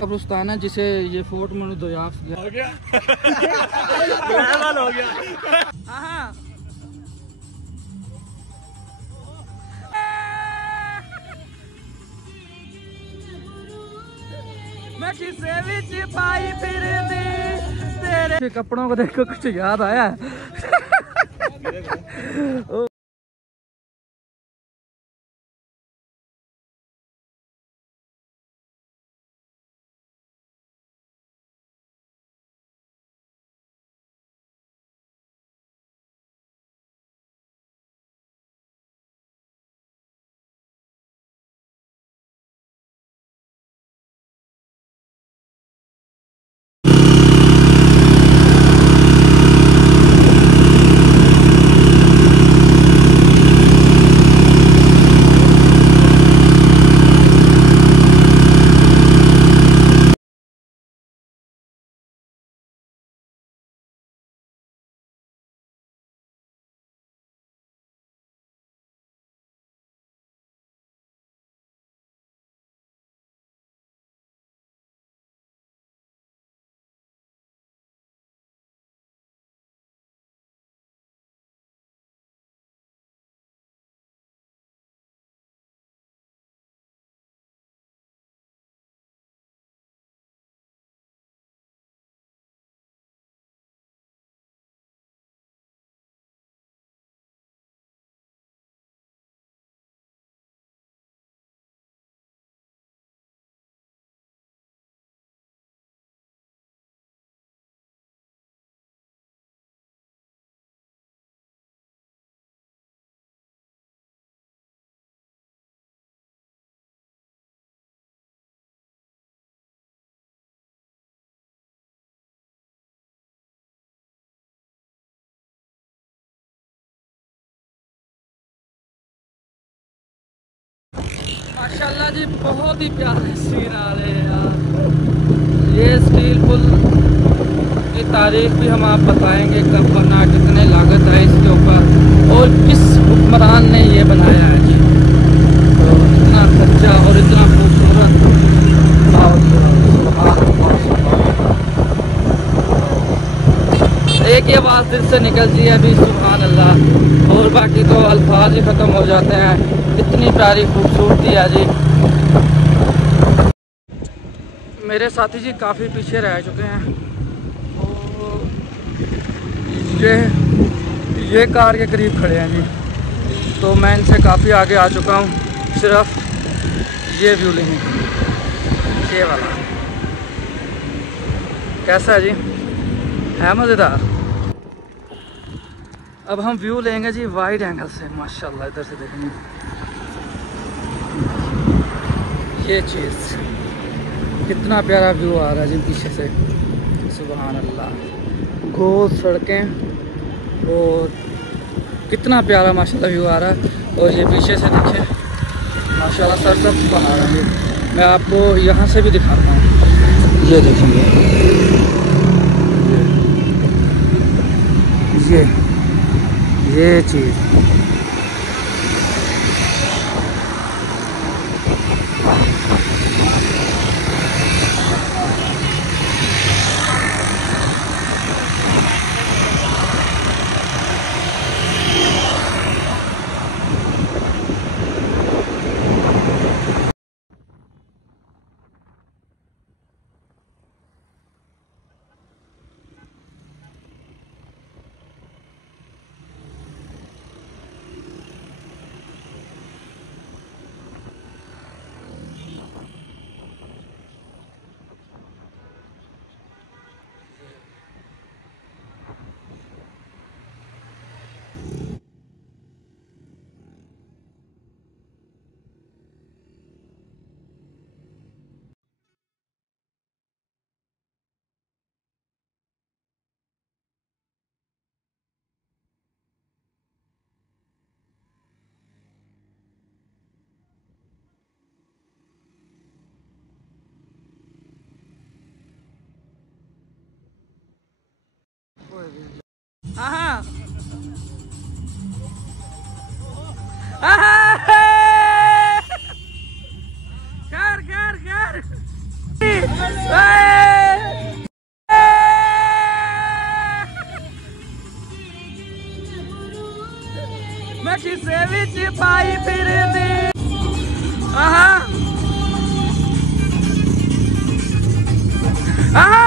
कब्रिस्तान है जिसे ये फोर्ट में दरियाफ्त किया हो गया। हो गया। मैं किसे भी छिपाई फिर दी तेरे कपड़ों को देखो कुछ याद आया। माशाल्लाह जी बहुत ही प्यारे सीन आ रहे हैं यार। ये स्टील पुल की तारीख भी हम आप बताएंगे कब बना, कितने लागत है इसके ऊपर और किस हुक्मरान ने ये बनाया है जी। तो इतना खर्चा और इतना खूबसूरत एक ये बात दिल से निकलती है अभी सुभान अल्लाह, और बाकी तो अल्फाज ही ख़त्म हो जाते हैं। इतनी प्यारी खूबसूरती है जी। मेरे साथी जी काफ़ी पीछे रह चुके हैं। ये कार के करीब खड़े हैं जी, तो मैं इनसे काफ़ी आगे आ चुका हूँ। सिर्फ ये व्यू लेंगे, ये वाला कैसा है जी, है मज़ेदार। अब हम व्यू लेंगे जी वाइड एंगल से। माशाल्लाह इधर से देखेंगे ये चीज़, कितना प्यारा व्यू आ रहा है जी पीछे से। सुभान अल्लाह, गोल सड़कें और कितना प्यारा माशाल्लाह व्यू आ रहा है। और ये पीछे से देखें माशाल्लाह सरसब्ज़ पहाड़ है। मैं आपको यहाँ से भी दिखाता हूँ, ये देखेंगे ये चीज़। खैर मैं किसे विच पाई फिरदी आहा आहा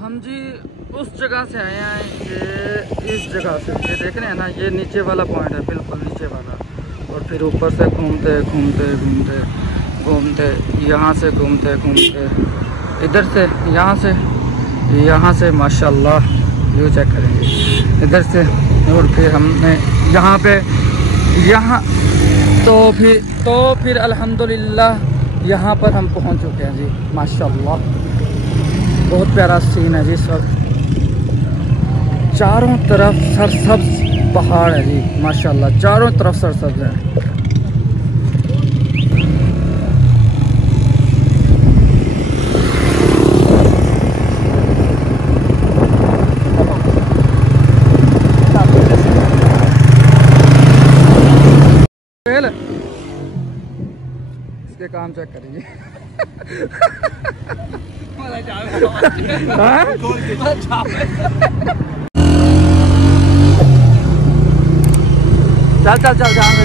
हम जी उस जगह से आए हैं, ये इस जगह से, ये देख रहे हैं ना, ये नीचे वाला पॉइंट है, बिल्कुल नीचे वाला। और फिर ऊपर से घूमते घूमते घूमते घूमते यहाँ से घूमते घूमते इधर से यहाँ से माशाल्लाह व्यू चेक करेंगे इधर से। और फिर हमने यहाँ पे तो फिर अल्हम्दुलिल्लाह यहाँ पर हम पहुँच चुके हैं जी। माशाल्लाह बहुत प्यारा सीन है जी। सब चारों तरफ सरसब्ज पहाड़ है जी, माशाल्लाह चारों तरफ सरसब्ज है। इसके काम चेक करेंगे। चल जान दे।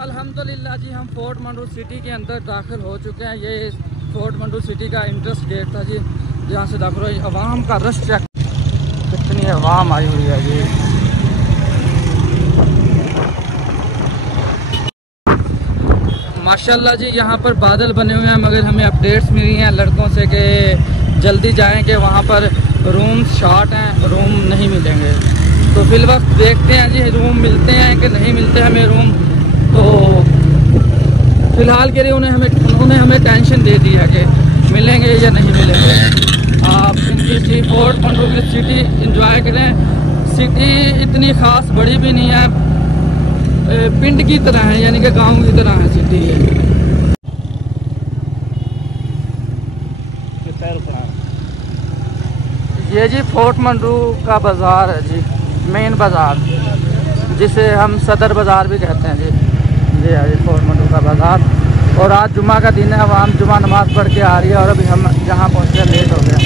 अल्हम्दुलिल्लाह जी हम फोर्ट मंडू सिटी के अंदर दाखिल हो चुके हैं। ये फोर्ट मंडू सिटी का इंट्रेंस गेट था जी, जहाँ से दाखिल हुई। अवाम का रश चेक, कितनी अवाम आई हुई है जी। माशाल्लाह जी यहाँ पर बादल बने हुए हैं, मगर हमें अपडेट्स मिली हैं लड़कों से कि जल्दी जाएं कि वहाँ पर रूम्स शॉर्ट हैं, रूम नहीं मिलेंगे। तो फिल वक्त देखते हैं जी रूम मिलते हैं कि नहीं मिलते हमें रूम। तो फ़िलहाल के लिए उन्होंने हमें टेंशन दे दी है कि मिलेंगे या नहीं मिलेंगे। आप इनकी फोर्ट मंडू की सिटी इंजॉय करें। सिटी इतनी ख़ास बड़ी भी नहीं है, पिंड की तरह है, यानी कि गांव की तरह है सिटी है। ये जी फोर्ट मंडू का बाज़ार है जी, मेन बाज़ार, जिसे हम सदर बाज़ार भी कहते हैं जी। ये है जी फोर्ट मंडू का बाज़ार। और आज जुमा का दिन है, आवाम जुमा नमाज़ पढ़ के आ रही है। और अभी हम जहाँ पहुँचे लेट हो गए।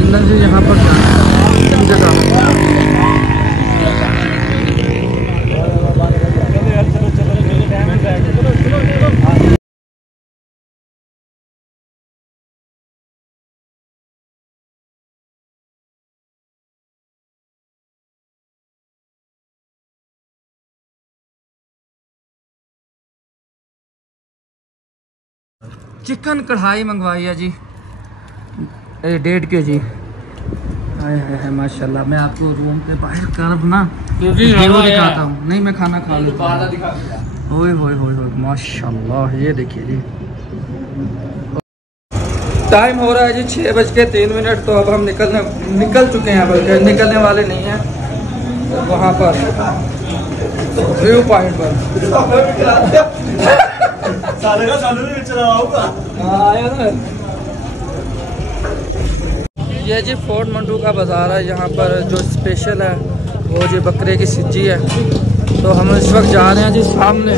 हमने जी यहाँ पर जगह चिकन कढ़ाई मंगवाई है जी, 1.5 kg। हाय हाय हाय माशाल्लाह। मैं आपको रूम के बाहर कर ना व्यू दिखाता हूँ। नहीं मैं खाना खा लूँ। ओए होए होए होए माशाल्लाह। ये देखिए जी, टाइम हो रहा है जी 6:03। तो अब हम निकल चुके हैं, बल्कि निकलने वाले नहीं हैं। वहाँ पर व्यू पॉइंट पर ये जी फोर्ट मंटू का बाज़ार है। यहाँ पर जो स्पेशल है वो जी बकरे की सिज्जी है। तो हम इस वक्त जा रहे हैं जी सामने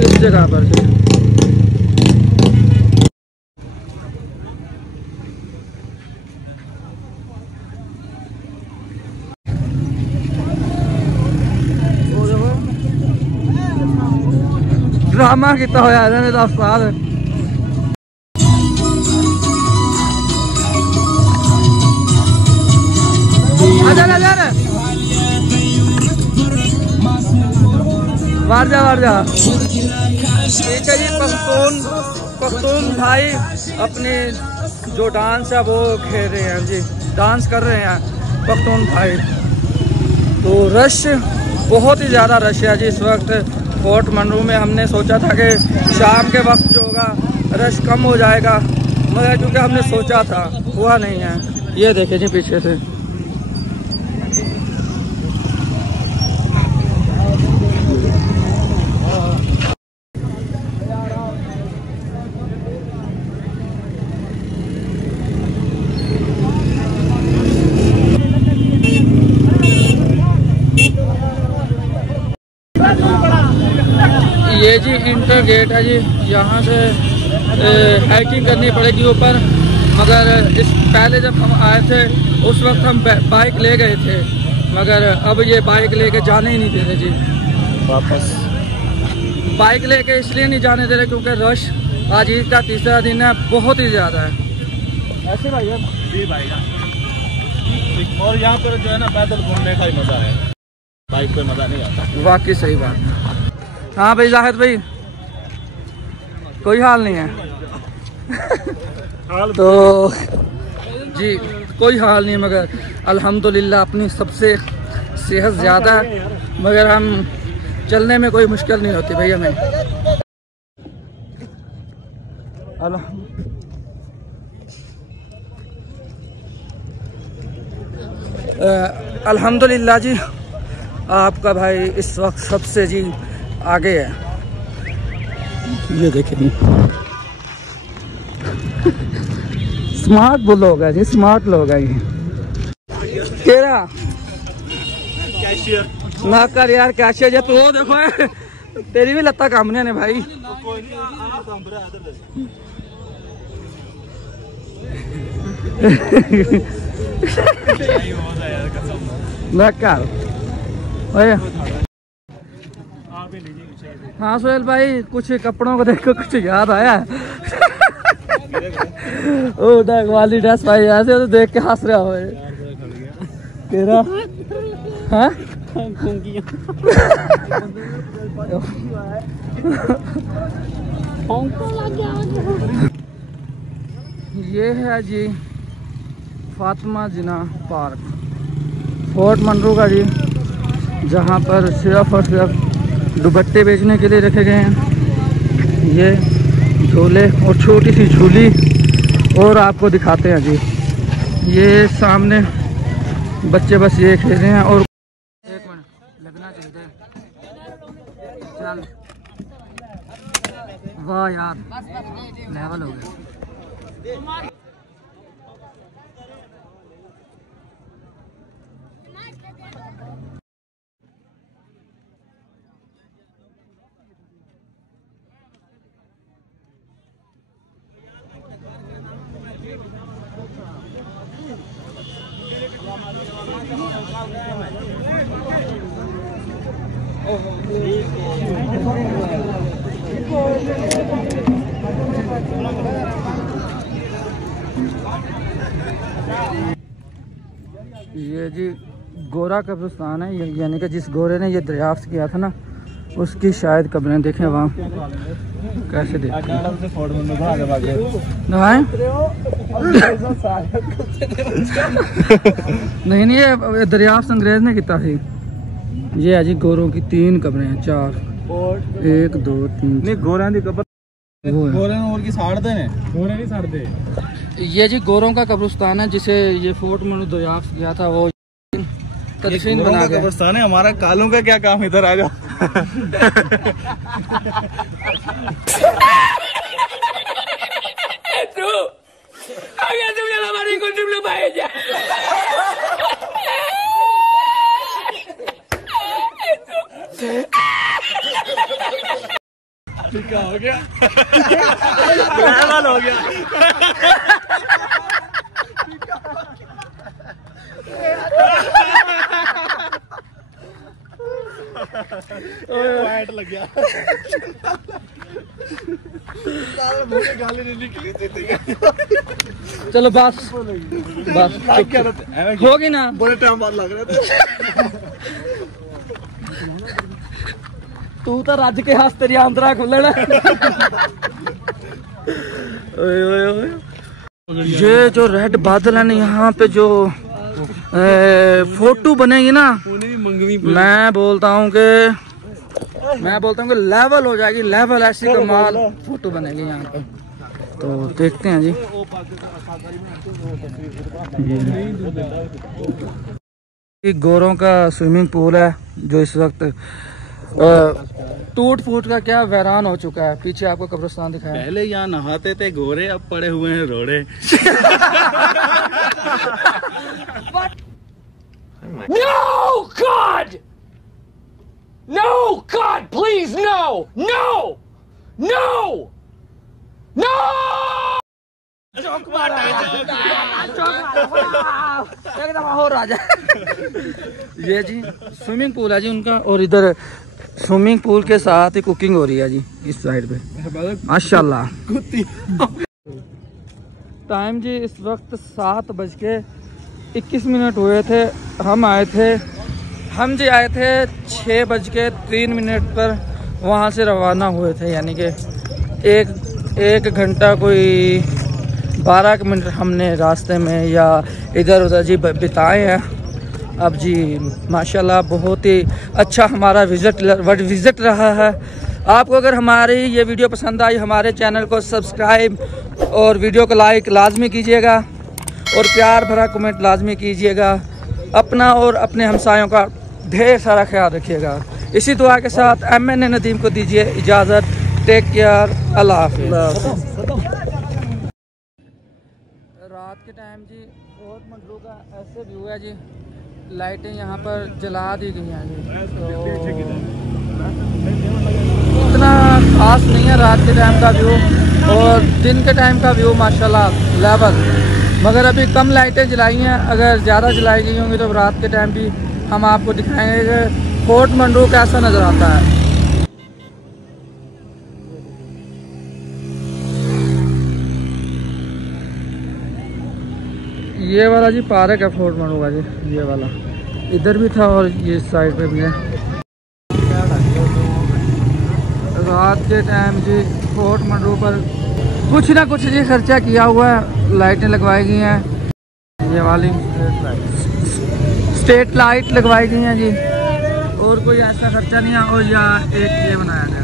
इस जगह पर जी। ड्रामा कितना होया है ना उस्ताद। मार जा ठीक है जी। पख्तून भाई अपनी जो डांस है वो खेल रहे हैं जी, डांस कर रहे हैं पख्तून भाई। तो रश बहुत ही ज़्यादा रश है जी इस वक्त फोर्ट मंटू में। हमने सोचा था कि शाम के वक्त जो होगा रश कम हो जाएगा, मगर क्योंकि हमने सोचा था हुआ नहीं है। ये देखे जी पीछे से। ये जी इंटर गेट है जी। यहाँ से हाइकिंग करनी पड़ेगी ऊपर, मगर पहले जब हम आए थे उस वक्त हम बाइक ले गए थे, मगर अब ये बाइक लेके जाने ही नहीं दे रहे जी। वापस बाइक लेके इसलिए नहीं जाने दे रहे क्योंकि रश आज ईद का तीसरा दिन है, बहुत ही ज़्यादा है। ऐसे भाई जी भाई। और यहाँ पर जो है ना पैदल घूमने का ही मज़ा है, बाइक पे मज़ा नहीं आता। वाकई सही बात है। हाँ भाई जाहिद भाई, कोई हाल नहीं है। तो जी कोई हाल नहीं है, मगर अल्हम्दुलिल्लाह अपनी सबसे सेहत ज़्यादा है, मगर हम चलने में कोई मुश्किल नहीं होती भाई हमें। अल्हम्दुलिल्लाह जी आपका भाई इस वक्त सबसे जी आगे है। ये देखें स्मार्ट वो लोग है जी, स्मार्ट लोग है ये। तेरा ना कर यार कैशियर जब वो देखो तेरी भी लत्ता कामने ने भाई। ना कर हाँ सोहेल भाई, कुछ कपड़ों को देखो कुछ याद आया। ओ वाली ड्रेस भाई ऐसे तो देख के हंस रहा हो तेरा। हाँ ये है जी फातिमा जिना पार्क फोर्ट मंटू का जी, जहाँ पर सिर्फ और सिर्फ दुपट्टे बेचने के लिए रखे गए हैं। ये झूले और छोटी सी झूली और आपको दिखाते हैं जी। ये सामने बच्चे बस ये खेल रहे हैं। और एक मिनट लगना चाहिए चल। वाह यार लेवल हो गया। ये जी गोरा कब्रिस्तान है, यानी कि जिस गोरे ने ये दरियाफ्त किया था ना उसकी शायद कब्रें देखें वहाँ कैसे देखें नहीं ये दरियाफ्त अंग्रेज ने किया थी। ये है जी गोरों की 3 कब्रें हैं, 4 1 2 3 नहीं गोरों की कब्र ये जी गोरों का कब्रिस्तान है जिसे ये फोर्ट मनु दरियाफ्त किया था वो तदफीन बना गया। कब्रिस्तान है हमारा। कालों का क्या काम, इधर आ जाओ। क्या हो गया? हो गया। लग गया। गाली निकली थी। चलो बस होगी ना, बड़े टाइम बाद लग रहे थे। तू तो रज के हंस, तेरी आंतरा खुलना। ये जो रेड बादल है ना, यहाँ पे जो फोटो बनेगी ना, मैं बोलता हूँ कि लेवल हो जाएगी, लेवल ऐसी कमाल फोटो बनेगी यहाँ पे। तो देखते हैं जी। ये गोरों का स्विमिंग पूल है जो इस वक्त टूट फूट का क्या वीरान हो चुका है। पीछे आपको कब्रिस्तान दिखाया। पहले यहाँ नहाते थे गोरे, अब पड़े हुए हैं रोड़े। No, God! No, God, please, no! No! No! No! हो राजा। ये जी स्विमिंग पूल है जी उनका, और इधर स्विमिंग पूल के साथ ही कुकिंग हो रही है जी इस साइड पे, माशाल्लाह। टाइम जी इस वक्त 7:21 हुए थे। हम आए थे 6:03 पर वहाँ से रवाना हुए थे, यानी कि एक घंटा कोई 12 मिनट हमने रास्ते में या इधर उधर जी बिताए हैं। अब जी माशाल्लाह बहुत ही अच्छा हमारा विज़िट रहा है। आपको अगर हमारी ये वीडियो पसंद आई, हमारे चैनल को सब्सक्राइब और वीडियो को लाइक लाजमी कीजिएगा और प्यार भरा कमेंट लाजमी कीजिएगा। अपना और अपने हमसायों का ढेर सारा ख्याल रखिएगा। इसी दुआ के साथ MN नदीम को दीजिए इजाज़त। टेक केयर, अल्लाह हाफ़िज़। रात के टाइम जी बहुत मंजरू का ऐसे व्यू है जी, लाइटें यहाँ पर जला दी गई हैं जी, तो इतना खास नहीं है रात के टाइम का व्यू, और दिन के टाइम का व्यू माशाल्लाह लेवल। मगर अभी कम लाइटें जलाई हैं, अगर ज़्यादा जलाई गई होंगी तो रात के टाइम भी हम आपको दिखाएंगे कि फोर्ट मंडू कैसा नज़र आता है। ये वाला जी पार्क है फोर्ट मंडू का जी, ये वाला इधर भी था और ये साइड पे भी है। रात के टाइम जी फोर्ट मंडू पर कुछ ना कुछ जी खर्चा किया हुआ है, लाइटें लगवाई गई हैं, ये वाली स्ट्रीट लाइट लगवाई गई हैं जी, और कोई ऐसा खर्चा नहीं है। और या एक ये बनाया गया